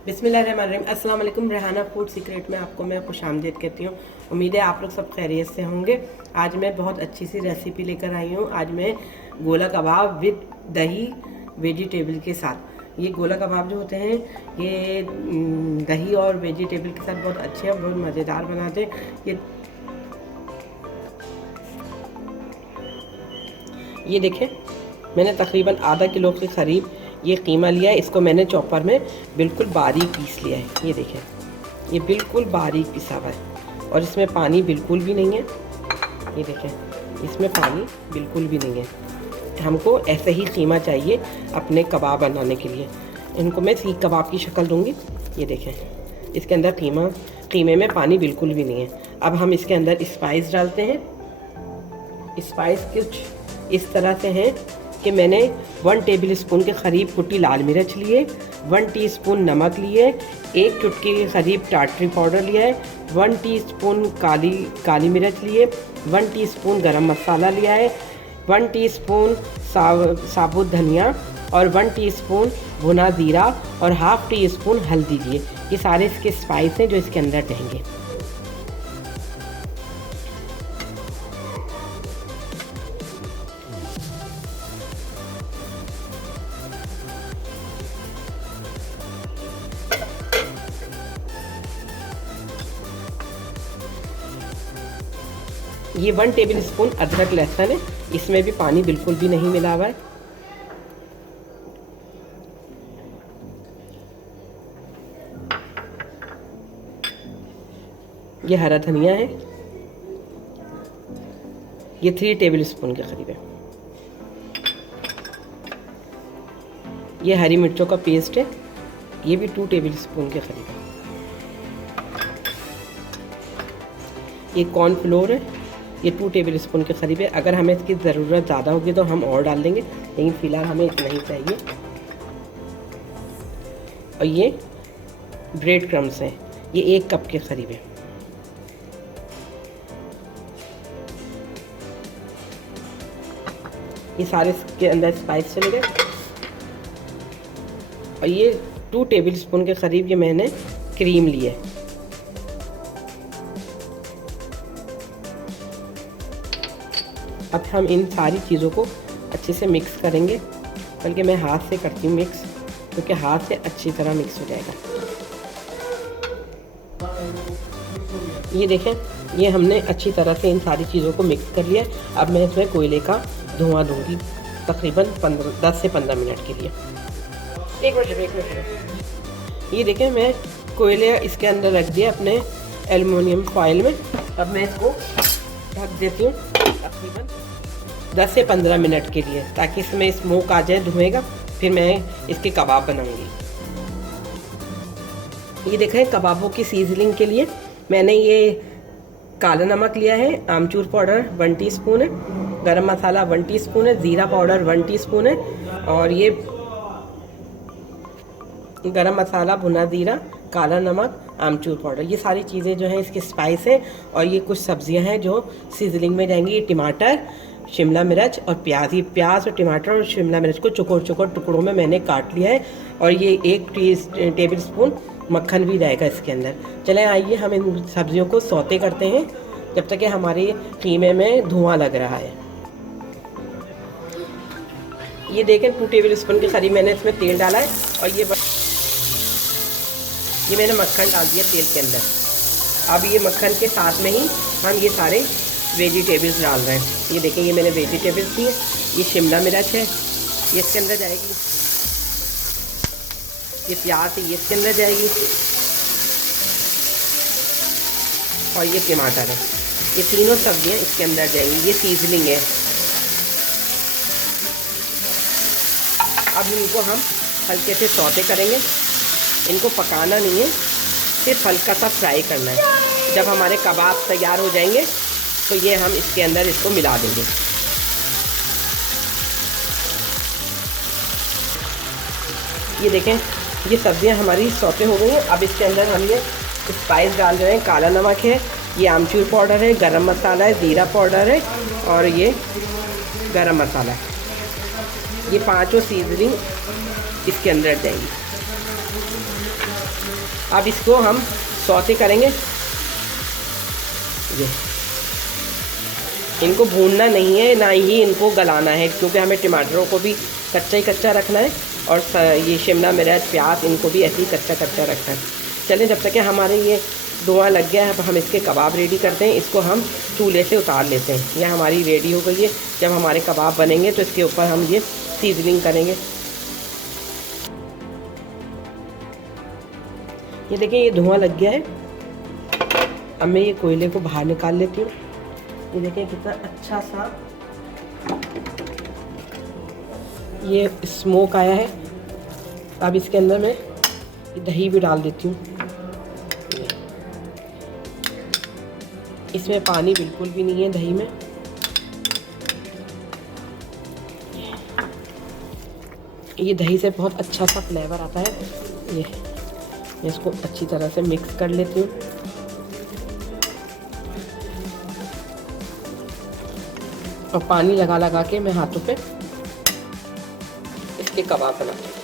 बिस्मिल्लाहिर्रहमानिर्रहीम। अस्सलाम वालेकुम। रेहाना फूड सीक्रेट में आपको मैं खुशामदीद कहती हूँ। उम्मीद है आप लोग सब खैरियत से होंगे। आज मैं बहुत अच्छी सी रेसिपी लेकर आई हूँ। आज मैं गोला कबाब विद दही वेजिटेबल के साथ। ये गोला कबाब जो होते हैं ये दही और वेजिटेबल के साथ बहुत अच्छे हैं, बहुत मज़ेदार बनाते हैं। ये देखें, मैंने तकरीबन आधा किलो के करीब ये कीमा लिया है। इसको मैंने चॉपर में बिल्कुल बारीक पीस लिया है। ये देखें, ये बिल्कुल बारीक पिसा हुआ है और इसमें पानी बिल्कुल भी नहीं है। ये देखें, इसमें पानी बिल्कुल भी नहीं है। हमको ऐसे ही कीमा चाहिए अपने कबाब बनाने के लिए। इनको मैं सीख कबाब की शक्ल दूंगी। ये देखें, इसके अंदर कीमे में पानी बिल्कुल भी नहीं है। अब हम इसके अंदर स्पाइस डालते हैं। स्पाइस कुछ इस तरह से हैं कि मैंने 1 टेबल स्पून के करीब कुटी लाल मिर्च लिए, 1 टीस्पून नमक लिए, 1 चुटकी के करीब टाटरी पाउडर लिया है, 1 टीस्पून काली मिर्च लिए, 1 टीस्पून गरम मसाला लिया है, 1 टीस्पून साबुत धनिया और 1 टीस्पून भुना ज़ीरा और हाफ़ टी स्पून हल्दी लिए। ये सारे इसके स्पाइस हैं जो इसके अंदर रहेंगे। ये 1 टेबल स्पून अदरक लहसुन है, इसमें भी पानी बिल्कुल भी नहीं मिला हुआ है। ये हरा धनिया है, ये 3 टेबल स्पून के करीब है। ये हरी मिर्चों का पेस्ट है, ये भी 2 टेबल स्पून के करीब है। ये कॉर्नफ्लोर है, ये 2 टेबल स्पून के करीब है। अगर हमें इसकी ज़रूरत ज़्यादा होगी तो हम और डाल देंगे, लेकिन फ़िलहाल हमें इतना ही चाहिए। और ये ब्रेड क्रम्स हैं, ये 1 कप के करीब है। ये सारे इसके अंदर स्पाइस चले गए। और ये 2 टेबल स्पून के करीब ये मैंने क्रीम ली है। अब हम इन सारी चीज़ों को अच्छे से मिक्स करेंगे, बल्कि मैं हाथ से करती हूँ मिक्स, क्योंकि हाथ से अच्छी तरह मिक्स हो जाएगा। ये देखें, ये हमने अच्छी तरह से इन सारी चीज़ों को मिक्स कर लिया। अब मैं इसमें कोयले का धुआं दूंगी तकरीबन 10 से 15 मिनट के लिए। एक मिनट। ये देखें, मैं कोयले इसके अंदर रख दिया अपने एल्युमिनियम फॉइल में। अब मैं इसको ढक देती हूँ तकरीबन 10 से 15 मिनट के लिए, ताकि इसमें स्मोक आ जाए धुएं का। फिर मैं इसके कबाब बनाऊंगी। ये देखें, कबाबों की सीजनिंग के लिए मैंने ये काला नमक लिया है, आमचूर पाउडर 1 टीस्पून है, गरम मसाला 1 टीस्पून है, ज़ीरा पाउडर 1 टीस्पून है, और ये गरम मसाला, भुना ज़ीरा, काला नमक, आमचूर पाउडर, ये सारी चीज़ें जो हैं इसके स्पाइस हैं। और ये कुछ सब्जियां हैं जो सीजनिंग में जाएंगी। ये टमाटर, शिमला मिर्च और प्याज। ये प्याज और टमाटर और शिमला मिर्च को चौकोर टुकड़ों में मैंने काट लिया है। और ये 1 टेबल स्पून मक्खन भी जाएगा इसके अंदर। चलें, आइए हम इन सब्जियों को सौते करते हैं जब तक कि हमारे कीमे में धुआं लग रहा है। ये देखें, 2 टेबल स्पून के करीब मैंने इसमें तेल डाला है। और ये मैंने मक्खन डाल दिया तेल के अंदर। अब ये मक्खन के साथ में ही हम ये सारे वेजिटेबल्स डाल रहे हैं। ये देखें, ये मैंने वेजिटेबल्स दी है। ये शिमला मिर्च है, ये इसके अंदर जाएगी। ये प्याज है, ये इसके अंदर जाएगी। और ये टमाटर है, ये तीनों सब्जियां इसके अंदर जाएंगी। ये सीजनिंग है। अब इनको हम हल्के से सौते करेंगे। इनको पकाना नहीं है, सिर्फ हल्का सा फ्राई करना है। जब हमारे कबाब तैयार हो जाएंगे तो ये हम इसके अंदर इसको मिला देंगे। ये देखें, ये सब्जियां हमारी सौते हो गई हैं। अब इसके अंदर हम ये स्पाइस डाल रहे हैं। काला नमक है, ये आमचूर पाउडर है, गरम मसाला है, ज़ीरा पाउडर है और ये गरम मसाला है। ये 5 सीजनिंग इसके अंदर जाएंगी। अब इसको हम सौते करेंगे। ये इनको भूनना नहीं है, ना ही इनको गलाना है, क्योंकि हमें टमाटरों को भी कच्चा ही कच्चा रखना है और ये शिमला मिर्च, प्याज, इनको भी ऐसे ही कच्चा कच्चा रखना है। चलें, जब तक कि हमारे ये धुआं लग गया है, अब हम इसके कबाब रेडी करते हैं। इसको हम चूल्हे से उतार लेते हैं। यह हमारी रेडी हो गई है। जब हमारे कबाब बनेंगे तो इसके ऊपर हम ये सीजनिंग करेंगे। ये देखिए, ये धुआं लग गया है। अब मैं ये कोयले को बाहर निकाल लेती हूँ। ये देखिए कितना अच्छा सा ये स्मोक आया है। अब इसके अंदर मैं दही भी डाल देती हूँ। इसमें पानी बिल्कुल भी नहीं है दही में। ये दही से बहुत अच्छा सा फ्लेवर आता है। ये मैं इसको अच्छी तरह से मिक्स कर लेती हूँ। और पानी लगा लगा के मैं हाथों पे इसके कबाब बनाती हूँ।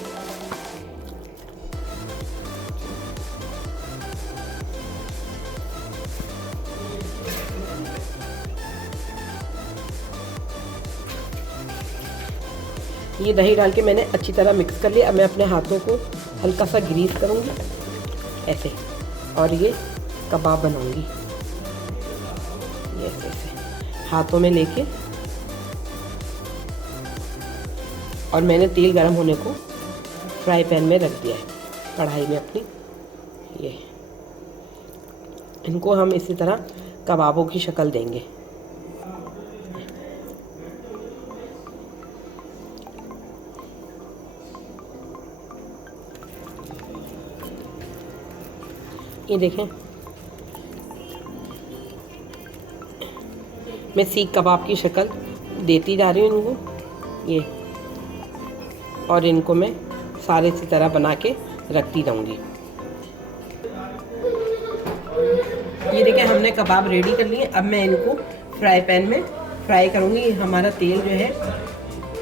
ये दही डाल के मैंने अच्छी तरह मिक्स कर लिया। अब मैं अपने हाथों को हल्का सा ग्रीस करूँगी ऐसे, और ये कबाब बनाऊंगी। ये ऐसे हाथों में लेके, और मैंने तेल गरम होने को फ्राई पैन में रख दिया है, कढ़ाई में अपनी। ये इनको हम इसी तरह कबाबों की शक्ल देंगे। ये देखें, मैं सीख कबाब की शक्ल देती जा रही हूँ इनको। ये, और इनको मैं सारे इसी तरह बना के रखती रहूँगी। ये देखें, हमने कबाब रेडी कर लिए। अब मैं इनको फ्राई पैन में फ्राई करूँगी। हमारा तेल जो है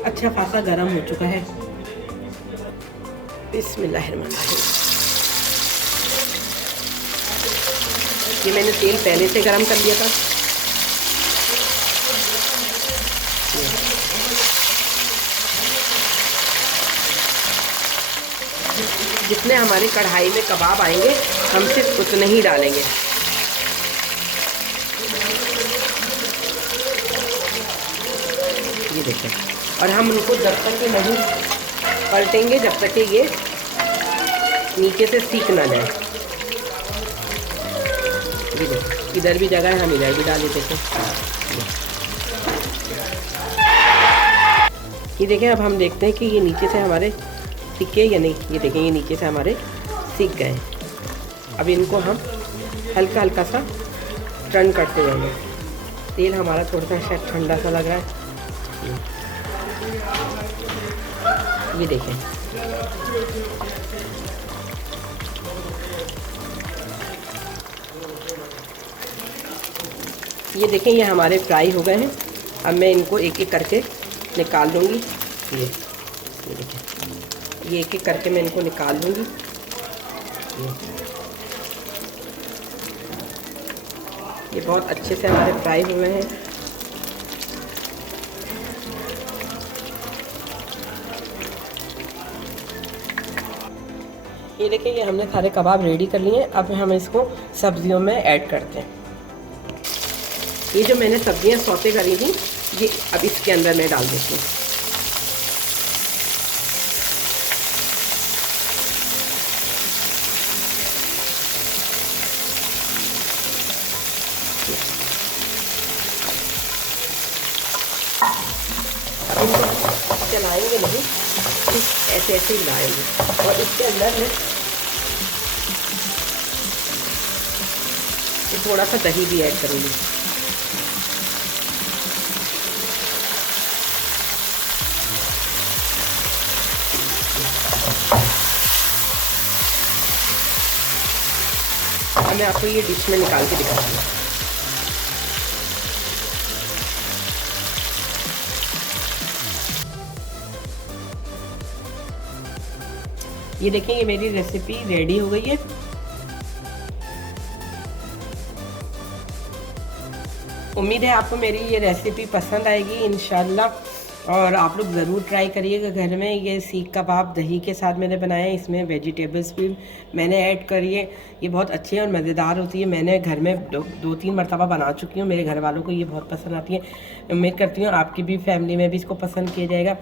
अच्छा खासा गर्म हो चुका है। बिस्मिल्लाहिर्रहमानिर्रहीम। ये मैंने तेल पहले से गरम कर लिया था। जितने हमारी कढ़ाई में कबाब आएंगे, हम सिर्फ उतने ही डालेंगे। ये देखें, और हम उनको जब तक कि नहीं पलटेंगे, जब तक कि ये नीचे से सीख ना जाए। ये देखें, इधर भी जगह है, हम इधर भी डाल देते हैं। ये देखें, अब हम देखते हैं कि ये नीचे से हमारे सीखे या नहीं। ये देखें, ये नीचे से हमारे सीख गए। अब इनको हम हल्का हल्का सा टर्न करते जाएंगे। तेल हमारा थोड़ा सा शायद ठंडा सा लग रहा है। ये देखें, ये देखें, ये हमारे फ्राई हो गए हैं। अब मैं इनको एक एक करके निकाल लूँगी। ये देखें, ये एक एक करके मैं इनको निकाल लूँगी। ये बहुत अच्छे से हमारे फ्राई हुए हैं। ये देखिए, ये हमने सारे कबाब रेडी कर लिए हैं। अब हम इसको सब्जियों में ऐड करते हैं। ये जो मैंने सब्जियां सौते करी थी, ये अब इसके अंदर मैं डाल देती हूँ। अब इनको चलाएंगे नहीं, ऐसे ऐसे ही लाएंगे। और इसके अंदर मैं थोड़ा सा दही भी ऐड करूँगी। अब मैं आपको ये डिश में निकाल के दिखाती हूँ। ये देखें, ये मेरी रेसिपी रेडी हो गई है। उम्मीद है आपको मेरी ये रेसिपी पसंद आएगी इंशाल्लाह, और आप लोग ज़रूर ट्राई करिएगा घर में। ये सीख कबाब दही के साथ मैंने बनाया है, इसमें वेजिटेबल्स भी मैंने ऐड करी है। ये बहुत अच्छी है और मज़ेदार होती है। मैंने घर में दो तीन मरतबा बना चुकी हूँ, मेरे घर वालों को ये बहुत पसंद आती है। उम्मीद करती हूँ आपकी भी फैमिली में भी इसको पसंद किया जाएगा।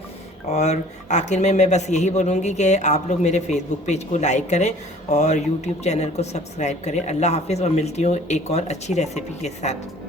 और आखिर में मैं बस यही बोलूँगी कि आप लोग मेरे फेसबुक पेज को लाइक करें और यूट्यूब चैनल को सब्सक्राइब करें। अल्लाह हाफिज़, और मिलती हूँ एक और अच्छी रेसिपी के साथ।